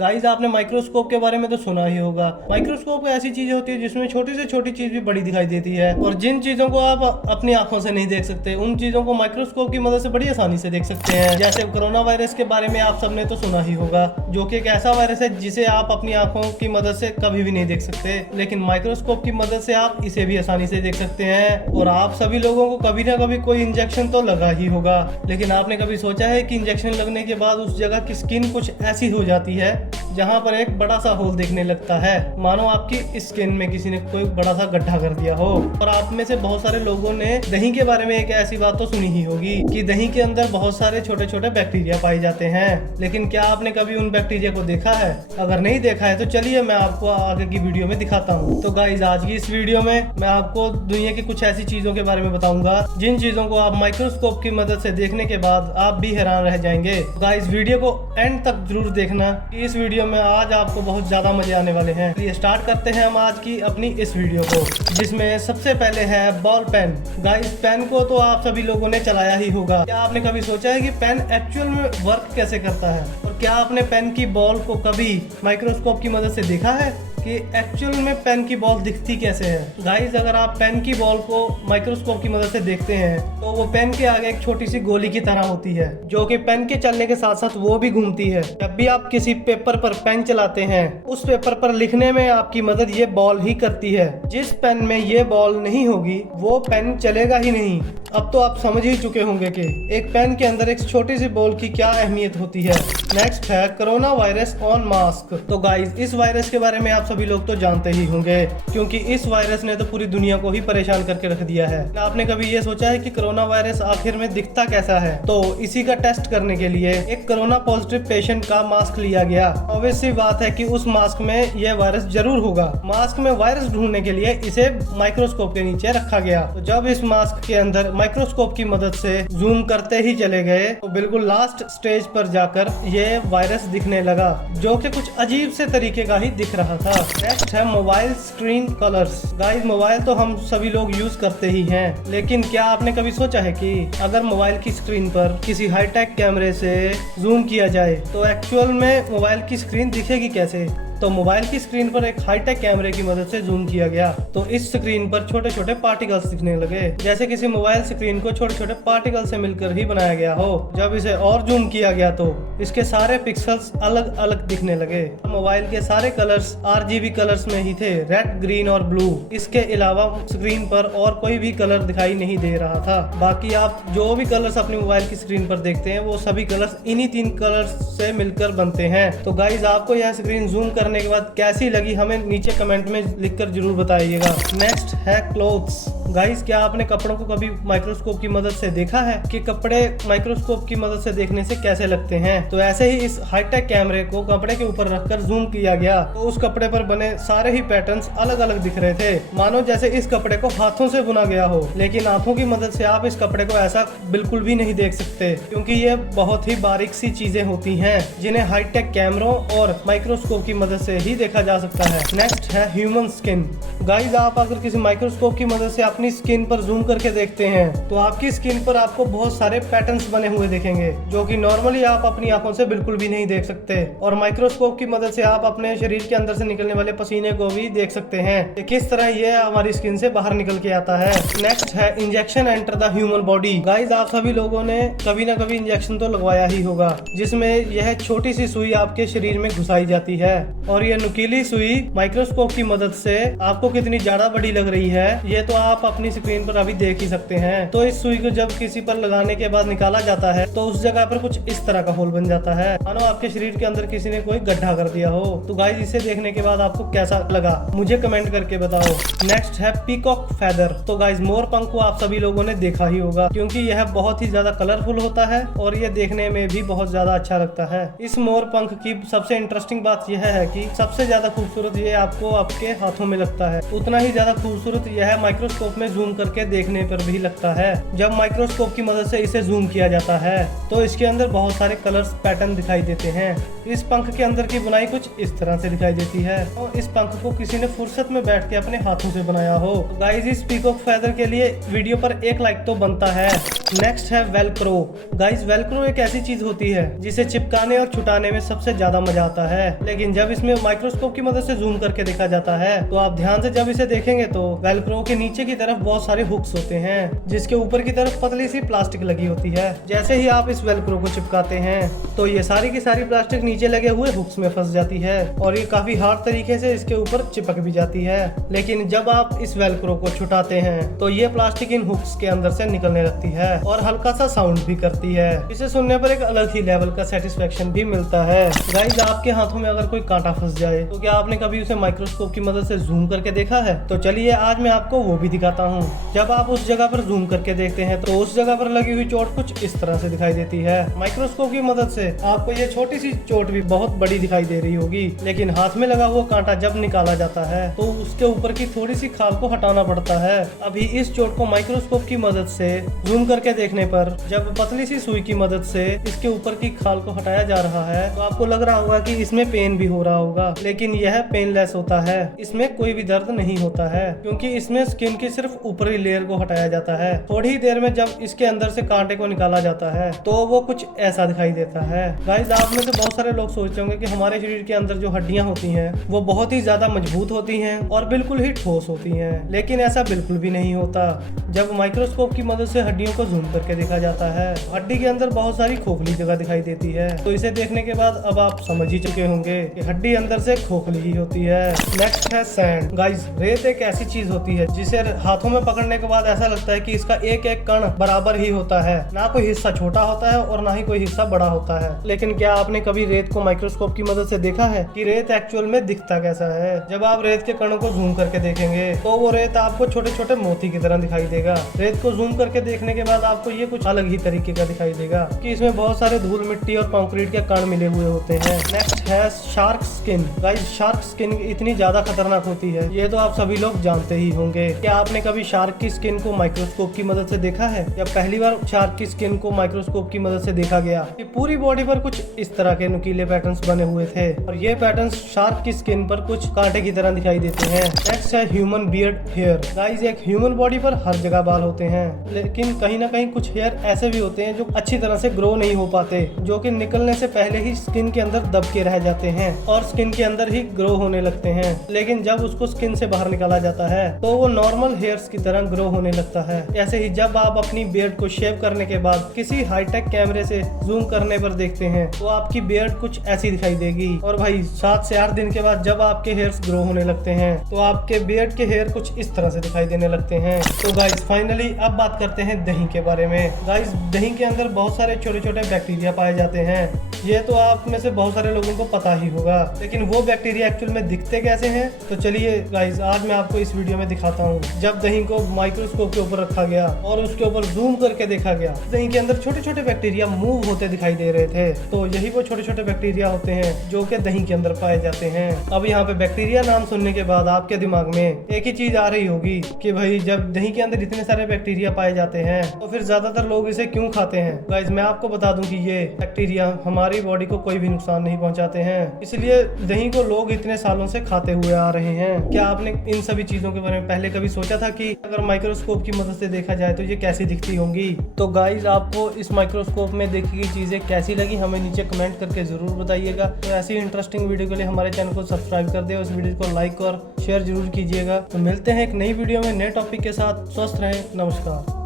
Guys आपने microscope के बारे में तो सुना ही होगा। माइक्रोस्कोप ऐसी चीज होती है जिसमें छोटी से छोटी चीज भी बड़ी दिखाई देती है और जिन चीजों को आप अपनी आंखों से नहीं देख सकते उन चीजों को माइक्रोस्कोप की मदद से बड़ी आसानी से देख सकते हैं। जैसे कोरोना वायरस के बारे में आप सबने तो सुना ही होगा, जो कि एक ऐसा वायरस है जिसे आप अपनी आंखों की मदद से कभी भी नहीं देख सकते, लेकिन माइक्रोस्कोप की मदद से आप इसे भी आसानी से देख सकते हैं। और आप सभी लोगों को कभी ना कभी कोई इंजेक्शन तो लगा ही होगा, लेकिन आपने कभी सोचा है कि इंजेक्शन लगने के बाद उस जगह की स्किन कुछ ऐसी हो जाती है जहां पर एक बड़ा सा होल दिखने लगता है, मानो आपकी स्किन में किसी ने कोई बड़ा सा गड्ढा कर दिया हो। और आप में से बहुत सारे लोगों ने दही के बारे में एक ऐसी बात तो सुनी ही होगी कि दही के अंदर बहुत सारे छोटे छोटे बैक्टीरिया पाए जाते हैं, लेकिन क्या आपने कभी उन बैक्टीरिया को देखा है? अगर नहीं देखा है तो चलिए मैं आपको आगे की वीडियो में दिखाता हूँ। तो गाइज आज की इस वीडियो में मैं आपको दुनिया की कुछ ऐसी चीजों के बारे में बताऊंगा जिन चीजों को आप माइक्रोस्कोप की मदद से देखने के बाद आप भी हैरान रह जाएंगे। गाइज वीडियो को एंड तक जरूर देखना, इस वीडियो में आज आपको बहुत ज्यादा मजे आने वाले हैं। ये स्टार्ट करते हैं हम आज की अपनी इस वीडियो को, जिसमें सबसे पहले है बॉल पेन। गाइज पेन को तो आप सभी लोगों ने चलाया ही होगा। क्या आपने कभी सोचा है कि पेन एक्चुअल में वर्क कैसे करता है? और क्या आपने पेन की बॉल को कभी माइक्रोस्कोप की मदद से देखा है कि एक्चुअल में पेन की बॉल दिखती कैसे है? गाइस अगर आप पेन की बॉल को माइक्रोस्कोप की मदद से देखते हैं तो वो पेन के आगे एक छोटी सी गोली की तरह होती है, जो कि पेन के चलने के साथ साथ वो भी घूमती है। जब भी आप किसी पेपर पर पेन चलाते हैं उस पेपर पर लिखने में आपकी मदद ये बॉल ही करती है। जिस पेन में ये बॉल नहीं होगी वो पेन चलेगा ही नहीं। अब तो आप समझ ही चुके होंगे कि एक पेन के अंदर एक छोटी सी बॉल की क्या अहमियत होती है। नेक्स्ट है कोरोना वायरस ऑन मास्क। तो गाइस इस वायरस के बारे में आप सभी लोग तो जानते ही होंगे, क्योंकि इस वायरस ने तो पूरी दुनिया को ही परेशान करके रख दिया है। आपने कभी ये सोचा है कि कोरोना वायरस आखिर में दिखता कैसा है? तो इसी का टेस्ट करने के लिए एक कोरोना पॉजिटिव पेशेंट का मास्क लिया गया। ऑब्वियस सी बात है कि उस मास्क में यह वायरस जरूर होगा। मास्क में वायरस ढूंढने के लिए इसे माइक्रोस्कोप के नीचे रखा गया। तो जब इस मास्क के अंदर माइक्रोस्कोप की मदद से जूम करते ही चले गए तो बिल्कुल लास्ट स्टेज पर जाकर ये वायरस दिखने लगा, जो कि कुछ अजीब से तरीके का ही दिख रहा था। नेक्स्ट है mobile screen colours. Guys mobile तो हम सभी लोग यूज करते ही हैं, लेकिन क्या आपने कभी सोचा है कि अगर मोबाइल की स्क्रीन पर किसी हाईटेक कैमरे से जूम किया जाए तो एक्चुअल में मोबाइल की स्क्रीन दिखेगी कैसे? तो मोबाइल की स्क्रीन पर एक हाईटेक कैमरे की मदद से जूम किया गया तो इस स्क्रीन पर छोटे छोटे पार्टिकल्स दिखने लगे, जैसे किसी मोबाइल स्क्रीन को छोटे छोटे पार्टिकल से मिलकर ही बनाया गया हो। जब इसे और जूम किया गया तो इसके सारे पिक्सल्स अलग अलग दिखने लगे। मोबाइल के सारे कलर्स RGB कलर्स में ही थे, रेड, ग्रीन और ब्लू। इसके अलावा स्क्रीन पर और कोई भी कलर दिखाई नहीं दे रहा था। बाकी आप जो भी कलर्स अपनी मोबाइल की स्क्रीन पर देखते हैं वो सभी कलर्स इन्हीं 3 कलर्स से मिलकर बनते हैं। तो गाइज आपको यह स्क्रीन जूम करने के बाद कैसी लगी हमें नीचे कमेंट में लिखकर जरूर बताइएगा। नेक्स्ट है क्लोथ्स। गाइस क्या आपने कपड़ों को कभी माइक्रोस्कोप की मदद से देखा है कि कपड़े माइक्रोस्कोप की मदद से देखने से कैसे लगते हैं? तो ऐसे ही इस हाईटेक कैमरे को कपड़े के ऊपर रखकर जूम किया गया तो उस कपड़े पर बने सारे ही पैटर्न्स अलग अलग दिख रहे थे, मानो जैसे इस कपड़े को हाथों से बुना गया हो। लेकिन आंखों की मदद से आप इस कपड़े को ऐसा बिल्कुल भी नहीं देख सकते, क्योंकि ये बहुत ही बारीक सी चीजें होती हैं जिन्हें हाईटेक कैमरों और माइक्रोस्कोप की मदद से ही देखा जा सकता है। नेक्स्ट है ह्यूमन स्किन। गाइस आप अगर किसी माइक्रोस्कोप की मदद से अपनी स्किन पर जूम करके देखते हैं तो आपकी स्किन पर आपको बहुत सारे पैटर्न्स बने हुए दिखेंगे, जो कि नॉर्मली आप अपनी आंखों से बिल्कुल भी नहीं देख सकते। और माइक्रोस्कोप की मदद से आप अपने शरीर के अंदर से निकलने वाले पसीने को भी देख सकते हैं कि किस तरह ये हमारी स्किन से बाहर निकल के आता है। नेक्स्ट है injection enter the human body. Guys आप सभी लोगों ने कभी ना कभी इंजेक्शन तो लगवाया ही होगा, जिसमें यह छोटी सी सुई आपके शरीर में घुसाई जाती है और यह नुकीली सुई माइक्रोस्कोप की मदद से आपको कितनी ज्यादा बड़ी लग रही है ये तो आप अपनी स्क्रीन पर अभी देख ही सकते हैं। तो इस सुई को जब किसी पर लगाने के बाद निकाला जाता है तो उस जगह पर कुछ इस तरह का होल बन जाता है, मानो आपके शरीर के अंदर किसी ने कोई गड्ढा कर दिया हो। तो गाइस इसे देखने के बाद आपको कैसा लगा मुझे कमेंट करके बताओ। नेक्स्ट है पीकॉक फेदर। तो गाइस मोर पंख को आप सभी लोगों ने देखा ही होगा, क्योंकि यह बहुत ही ज्यादा कलरफुल होता है और यह देखने में भी बहुत ज्यादा अच्छा लगता है। इस मोर पंख की सबसे इंटरेस्टिंग बात यह है कि सबसे ज्यादा खूबसूरत ये आपको आपके हाथों में लगता है, उतना ही ज्यादा खूबसूरत यह माइक्रोस्कोप में जूम करके देखने पर भी लगता है। जब माइक्रोस्कोप की मदद से इसे जूम किया जाता है तो इसके अंदर बहुत सारे कलर्स पैटर्न दिखाई देते हैं। इस पंख के अंदर की बुनाई कुछ इस तरह से दिखाई देती है और इस पंख को किसी ने फुर्सत में बैठ के अपने हाथों से बनाया हो। गाइस, इस पीकॉक फेदर के लिए वीडियो पर एक लाइक तो बनता है। नेक्स्ट है वेलक्रो। गाइस, वेलक्रो एक ऐसी चीज होती है जिसे चिपकाने और छुटाने में सबसे ज्यादा मजा आता है, लेकिन जब इसमें माइक्रोस्कोप की मदद से जूम करके देखा जाता है तो आप ध्यान से जब इसे देखेंगे तो वेलक्रो के नीचे की तरफ बहुत सारे हुक्स होते हैं जिसके ऊपर की तरफ पतली सी प्लास्टिक लगी होती है। जैसे ही आप इस वेलक्रो को चिपकाते हैं तो ये सारी की सारी प्लास्टिक नीचे लगे हुए हुक्स में फंस जाती है और ये काफी हार्ड तरीके से इसके ऊपर चिपक भी जाती है। लेकिन जब आप इस वेलक्रो को छुटाते हैं तो ये प्लास्टिक इन हुक्स के अंदर से निकलने लगती है और हल्का सा साउंड भी करती है। इसे सुनने पर एक अलग ही लेवल का सेटिस्फेक्शन भी मिलता है। गाइस, आपके हाथों में अगर कोई कांटा फंस जाए तो क्या आपने कभी उसे माइक्रोस्कोप की मदद से जूम करके देखा है? तो चलिए आज मैं आपको वो भी दिखाता हूँ। जब आप उस जगह पर जूम करके देखते हैं तो उस जगह पर लगी हुई चोट कुछ इस तरह से दिखाई देती है। माइक्रोस्कोप की मदद से आपको ये छोटी सी चोट भी बहुत बड़ी दिखाई दे रही होगी, लेकिन हाथ में लगा हुआ कांटा जब निकाला जाता है तो उसके ऊपर की थोड़ी सी खाल को हटाना पड़ता है। अभी इस चोट को माइक्रोस्कोप की मदद से जूम करके देखने पर जब पतली सी सुई की मदद से इसके ऊपर की खाल को हटाया जा रहा है तो आपको लग रहा होगा कि इसमें पेन भी हो रहा होगा, लेकिन यह पेनलेस होता है। इसमें कोई भी दर्द नहीं होता है क्योंकि इसमें स्किन की सिर्फ ऊपरी लेयर को हटाया जाता है। थोड़ी ही देर में जब इसके अंदर से कांटे को निकाला जाता है तो वो कुछ ऐसा दिखाई देता है। गाइस, आप में से बहुत सारे लोग सोचते होंगे कि हमारे शरीर के अंदर जो हड्डियां होती हैं वो बहुत ही ज्यादा मजबूत होती हैं और बिल्कुल ही ठोस होती हैं, लेकिन ऐसा बिल्कुल भी नहीं होता। जब माइक्रोस्कोप की मदद से हड्डियों को जूम करके देखा जाता है, हड्डी के अंदर बहुत सारी खोखली जगह दिखाई देती है। तो इसे देखने के बाद अब आप समझ ही चुके होंगे कि हड्डी अंदर से खोखली ही होती है। नेक्स्ट है सैंड। गाइस, रेत एक ऐसी चीज होती है जिसे हाथों में पकड़ने के बाद ऐसा लगता है कि इसका एक एक कण बराबर ही होता है, ना कोई हिस्सा छोटा होता है और ना ही कोई हिस्सा बड़ा होता है। लेकिन क्या आपने कभी रेत को माइक्रोस्कोप की मदद से देखा है कि रेत एक्चुअल में दिखता कैसा है? जब आप रेत के कणों को जूम करके देखेंगे तो वो रेत आपको छोटे छोटे मोती की तरह दिखाई देगा। रेत को जूम करके देखने के बाद आपको ये कुछ अलग ही तरीके का दिखाई देगा कि इसमें बहुत सारे धूल मिट्टी और कंक्रीट के कण मिले हुए होते हैं। नेक्स्ट है shark skin. Guys, shark skin इतनी ज्यादा खतरनाक होती है ये तो आप सभी लोग जानते ही होंगे। क्या आपने कभी शार्क की स्किन को माइक्रोस्कोप की मदद से देखा है या पहली बार शार्क की स्किन को माइक्रोस्कोप की मदद से देखा गया? कि पूरी बॉडी पर कुछ इस तरह के नुकीले पैटर्न्स बने हुए थे और ये पैटर्न्स शार्क की स्किन पर कुछ कांटे की तरह दिखाई देते हैं। नेक्स्ट है ह्यूमन बियर्ड हेयर। गाइस, एक ह्यूमन बॉडी पर हर जगह बाल होते हैं, लेकिन कहीं ना कहीं कुछ हेयर ऐसे भी होते हैं जो अच्छी तरह से ग्रो नहीं हो पाते, जो कि निकलने से पहले ही स्किन के अंदर दब के रह जाते हैं और स्किन के अंदर ही ग्रो होने लगते हैं। लेकिन जब उसको स्किन से बाहर निकाला जाता है तो वो नॉर्मल हेयर्स की तरह ग्रो होने लगता है। ऐसे ही जब आप अपनी बियर्ड को शेव करने के बाद किसी हाईटेक कैमरे से जूम करने पर देखते हैं तो आपकी बियर्ड कुछ ऐसी दिखाई देगी। और भाई 7 से 8 दिन के बाद जब आपके हेयर्स ग्रो होने लगते हैं तो आपके बियर्ड के हेयर कुछ इस तरह से दिखाई देने लगते हैं। तो गाइस, फाइनली अब बात करते हैं दही के बारे में। गाइस, दही के अंदर बहुत सारे छोटे छोटे बैक्टीरिया पाए जाते हैं। ये तो आप में से बहुत सारे लोगों को पता ही होगा, लेकिन वो बैक्टीरिया एक्चुअल में दिखते कैसे हैं? तो चलिए गाइस, आज मैं आपको इस वीडियो में दिखाता हूँ। जब दही को माइक्रोस्कोप के ऊपर रखा गया और उसके ऊपर जूम करके देखा गया, दही के अंदर छोटे छोटे बैक्टीरिया मूव होते दिखाई दे रहे थे। तो यही वो छोटे छोटे बैक्टीरिया होते हैं जो कि दही के अंदर पाए जाते हैं। अब यहाँ पे बैक्टीरिया नाम सुनने के बाद आपके दिमाग में एक ही चीज आ रही होगी कि भाई जब दही के अंदर इतने सारे बैक्टीरिया पाए जाते हैं तो फिर ज्यादातर लोग इसे क्यों खाते हैं? गाइस, मैं आपको बता दूं कि ये बैक्टीरिया हमारी बॉडी को कोई भी नुकसान नहीं पहुंचाते हैं, इसलिए दही को लोग इतने सालों से खाते हुए आ रहे हैं। क्या आपने इन सभी चीजों के बारे में पहले कभी सोचा था कि अगर माइक्रोस्कोप की मदद से देखा जाए तो ये कैसी दिखती होंगी? तो गाइस, आपको इस माइक्रोस्कोप में देखी गई चीजें कैसी लगी हमें नीचे कमेंट करके जरूर बताइएगा। तो ऐसी इंटरेस्टिंग वीडियो के लिए हमारे चैनल को सब्सक्राइब कर दे और इस वीडियो को लाइक और शेयर जरूर कीजिएगा। तो मिलते हैं एक नई वीडियो में नए टॉपिक के साथ। स्वस्थ रहें। नमस्कार।